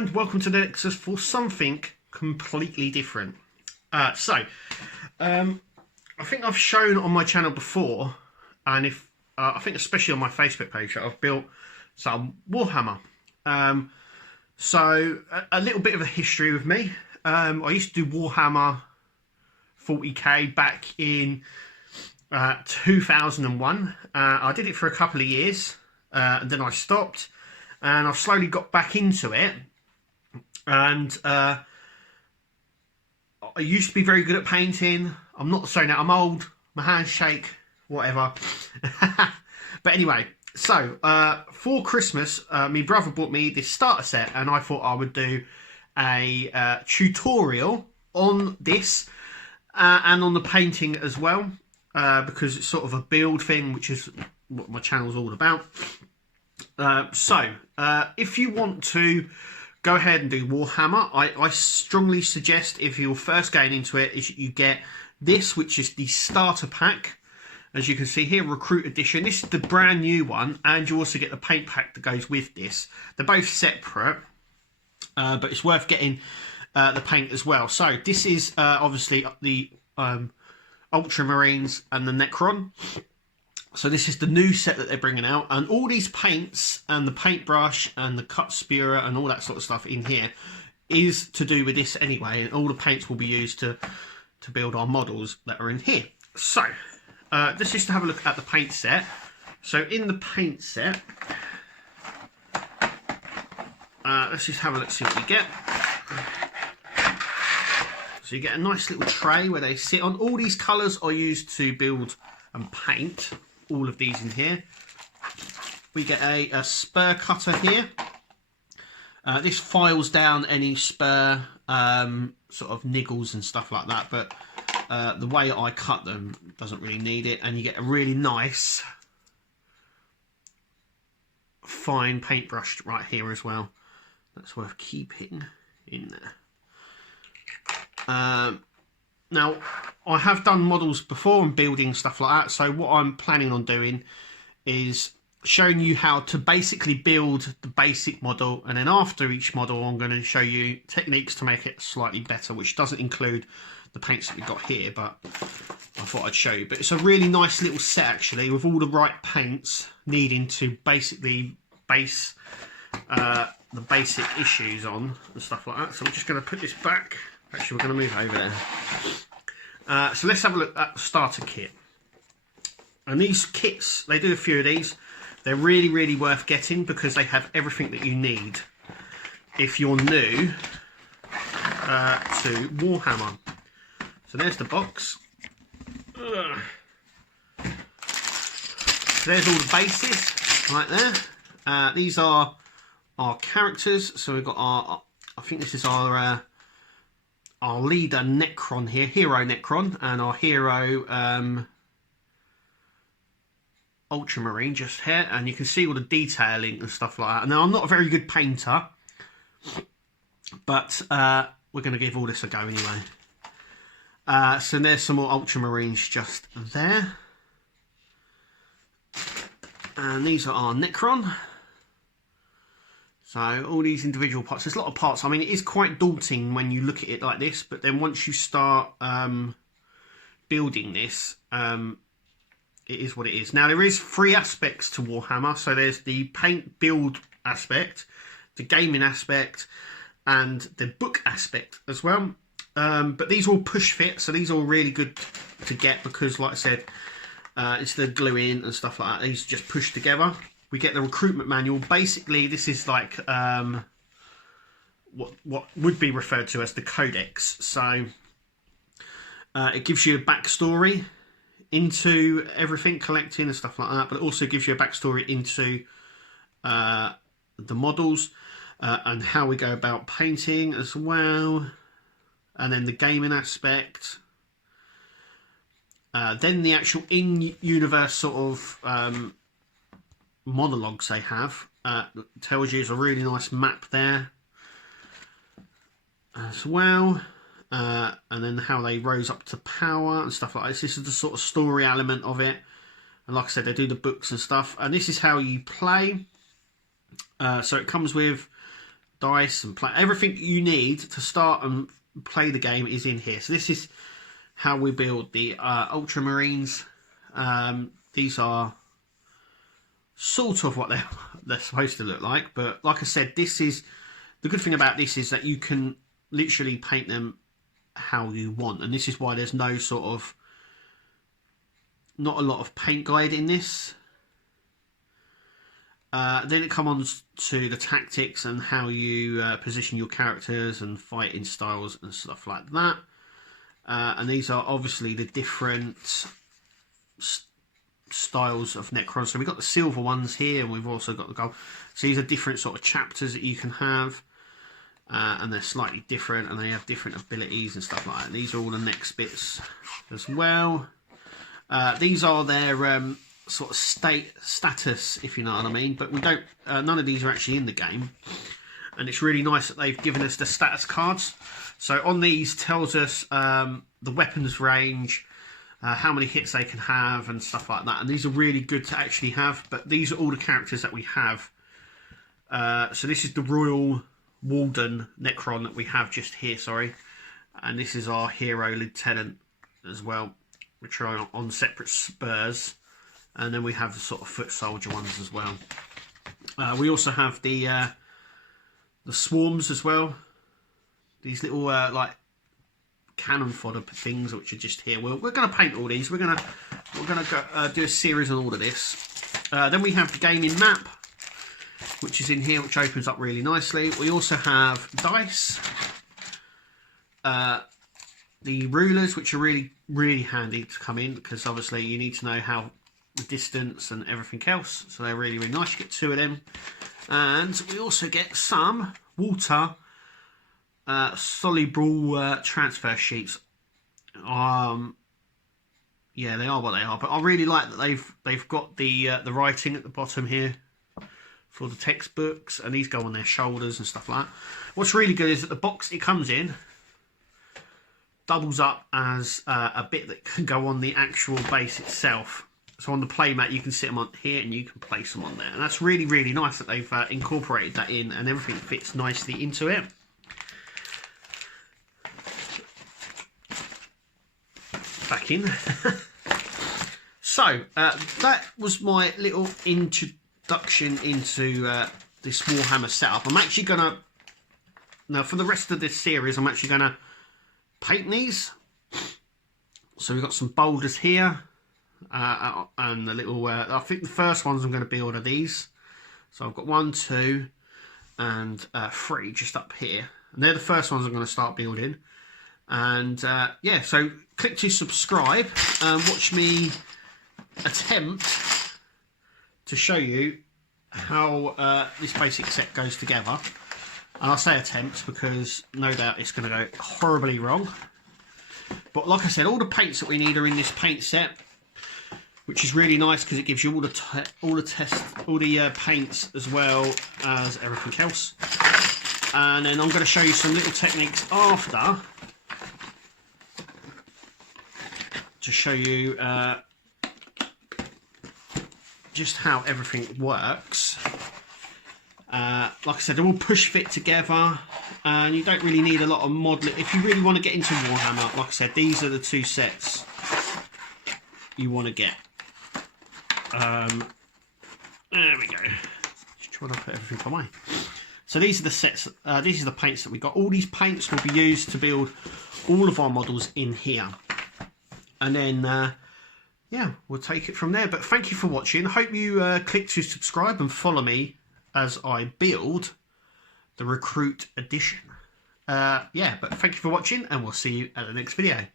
and welcome to the Nexus for something completely different. I think I've shown on my channel before, and I think especially on my Facebook page, that I've built some Warhammer. So a little bit of a history with me. I used to do Warhammer 40k back in 2001. I did it for a couple of years, and then I stopped, and I've slowly got back into it. And I used to be very good at painting. I'm not so now. I'm old. My hands shake. Whatever. But anyway, so for Christmas, my brother bought me this starter set, and I thought I would do a tutorial on this and on the painting as well, because it's sort of a build thing, which is what my channel's all about. If you want to go ahead and do Warhammer, I strongly suggest, if you're first going into it, is you get this, which is the starter pack. As you can see here, Recruit Edition. This is the brand new one, and you also get the paint pack that goes with this. They're both separate, but it's worth getting the paint as well. So this is obviously the Ultramarines and the Necron. So this is the new set that they're bringing out, and all these paints and the paintbrush and the cut spewer and all that sort of stuff in here is to do with this anyway, and all the paints will be used to build our models that are in here. So let's just have a look at the paint set. So in the paint set, let's just have a look, see what we get. So you get a nice little tray where they sit on. All these colours are used to build and paint all of these in here. We get a spur cutter here. This files down any spur sort of niggles and stuff like that, but the way I cut them doesn't really need it. And you get a really nice fine paintbrush right here as well. That's worth keeping in there. Now, I have done models before and building stuff like that, so what I'm planning on doing is showing you how to basically build the basic model, and then after each model I'm going to show you techniques to make it slightly better, which doesn't include the paints that we've got here, but I thought I'd show you. But it's a really nice little set actually, with all the right paints needing to basically base the basic issues on and stuff like that. So I'm just going to put this back. Actually, we're going to move over there. So let's have a look at the starter kit. And these kits, they do a few of these. They're really, really worth getting because they have everything that you need if you're new to Warhammer. So there's the box. So there's all the bases right there. These are our characters. So we've got our, I think this is our leader Necron here, hero Necron, and our hero Ultramarine just here, and you can see all the detailing and stuff like that. Now, I'm not a very good painter, but we're going to give all this a go anyway. So there's some more Ultramarines just there, and these are our Necron. So all these individual parts, there's a lot of parts. I mean, it is quite daunting when you look at it like this, but then once you start building this, it is what it is. Now, there is 3 aspects to Warhammer. So there's the paint build aspect, the gaming aspect, and the book aspect as well. But these all push fit, so these are all really good to get because, like I said, it's the glue in and stuff like that. These just push together. We get the Recruitment Manual. Basically, this is like what would be referred to as the Codex. So it gives you a backstory into everything, collecting and stuff like that, but it also gives you a backstory into the models and how we go about painting as well, and then the gaming aspect. Then the actual in-universe sort of monologues they have tells you there's a really nice map there as well, and then how they rose up to power and stuff like this. This is the sort of story element of it, and like I said, they do the books and stuff, and this is how you play. So it comes with dice and play. Everything you need to start and play the game is in here. So this is how we build the Ultramarines. These are sort of what they're supposed to look like, but like I said, this is the good thing about this is that you can literally paint them how you want, and this is why there's no sort of not a lot of paint guide in this. Then it comes on to the tactics and how you position your characters and fighting styles and stuff like that. And these are obviously the different styles of Necron. So we've got the silver ones here, and we've also got the gold. So these are different sort of chapters that you can have. And they're slightly different, and they have different abilities and stuff like that. These are all the next bits as well. These are their sort of status, if you know what I mean. But we don't. None of these are actually in the game, and it's really nice that they've given us the status cards. So on these tells us the weapons range, how many hits they can have, and stuff like that. And these are really good to actually have. But these are all the characters that we have. So this is the Royal Walden Necron that we have just here, sorry, and this is our hero lieutenant as well, which are on separate spurs, and then we have the sort of foot soldier ones as well. We also have the swarms as well, these little like cannon fodder things which are just here. We're going to paint all these. We're going to do a series on all of this. Then we have the gaming map, which is in here, which opens up really nicely. We also have dice, the rulers, which are really, really handy to come in, because obviously you need to know how the distance and everything else. So they're really, really nice. You get 2 of them. And we also get some water soluble transfer sheets. Yeah, they are what they are. But I really like that they've got the writing at the bottom here for the textbooks, and these go on their shoulders and stuff like that. What's really good is that the box it comes in doubles up as a bit that can go on the actual base itself. So on the playmat you can sit them on here and you can place them on there, and that's really, really nice that they've incorporated that in, and everything fits nicely into it. Back in. So that was my little introduction into this Warhammer setup. I'm actually gonna now, for the rest of this series, I'm actually gonna paint these. So we've got some boulders here, and the little I think the first ones I'm going to build are these. So I've got 1, 2 and 3 just up here, and they're the first ones I'm going to start building. And yeah, so click to subscribe and watch me attempt to show you how this basic set goes together. And I say attempt because no doubt it's going to go horribly wrong. But like I said, all the paints that we need are in this paint set, which is really nice because it gives you all the paints as well as everything else. And then I'm going to show you some little techniques after to show you just how everything works. Like I said, they're all push fit together, and you don't really need a lot of modelling. If you really want to get into Warhammer, like I said, these are the 2 sets you want to get. There we go. Just trying to put everything away. So these are the sets, these are the paints that we got. All these paints will be used to build all of our models in here. And then, yeah, we'll take it from there. But thank you for watching. I hope you click to subscribe and follow me as I build the Recruit Edition. Yeah, but thank you for watching, and we'll see you at the next video.